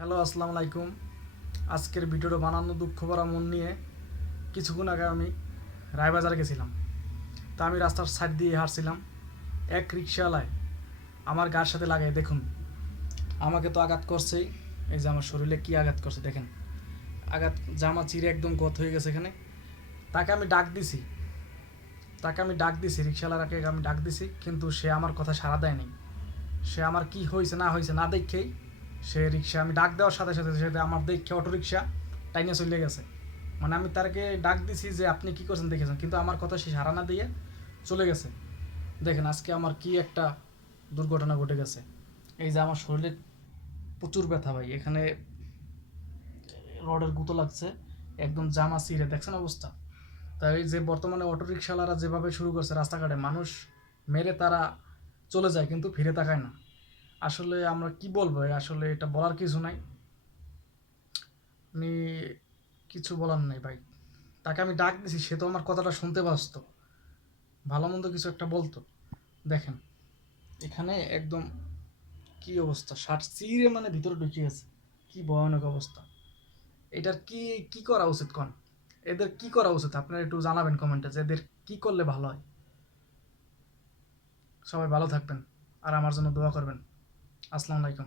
Hello, আসসালামু আলাইকুম। আজকের ভিডিওটা বানানো দুঃখ ভরা মন নিয়ে কিছুক্ষণ আগে আমি রায়বাজারে গেছিলাম। তা আমি রাস্তার সাইড দিয়ে হাঁটছিলাম। এক রিক্সাওয়ালায় আমার গার সাথে লাগাই দেখুন, আমাকে তো আঘাত করছেই। এই যে আমার শরীরে কি আঘাত করছে দেখেন, আঘাত, জামা চিরে একদম গত হয়ে গেছে এখানে। তাকে আমি ডাক দিছি, রিক্সাওয়ালাকে আমি ডাক দিছি, কিন্তু সে আমার কথা সাড়া দেয়নি। সে আমার কি হয়েছে না হয়েছে না দেখেই সে রিক্সা, আমি ডাক দেওয়ার সাথে সাথে সে আমার দেখে অটো রিক্সা টাইনে চলে গেছে। মানে আমি তাকে ডাক দিছি যে আপনি কি করছেন দেখেছেন, কিন্তু আমার কথা সে সাড়া না দিয়ে চলে গেছে। দেখেন আজকে আমার কি একটা দুর্ঘটনা ঘটে গেছে। এই যে আমার শরীরে প্রচুর ব্যথা ভাই, এখানে রডের গুঁতো লাগছে, একদম জামা ছিঁড়ে দেখছেন অবস্থা। তাই যে বর্তমানে অটো রিক্সাওয়ালারা যেভাবে শুরু করছে রাস্তাঘাটে মানুষ মেরে তারা চলে যায়, কিন্তু ফিরে তাকায় না। আসলে আমরা কি বলবো, আসলে এটা বলার কিছু নাই। আমি কিছু বলার নাই ভাই। তাকে আমি ডাক দিছি, সে তো আমার কথাটা শুনতে ব্যস্ত, ভালো মন্দ কিছু একটা বলতো। দেখেন এখানে একদম কি অবস্থা, শার্ট চিরে মানে ভিতরে ঢুকে গেছে, কি ভয়ানক অবস্থা। এটার কি কি করা উচিত কোন, এদের কি করা উচিত আপনারা একটু জানাবেন কমেন্টে যে এদের কি করলে ভালো হয়। সবাই ভালো থাকবেন আর আমার জন্য দোয়া করবেন। আসসালামু আলাইকুম।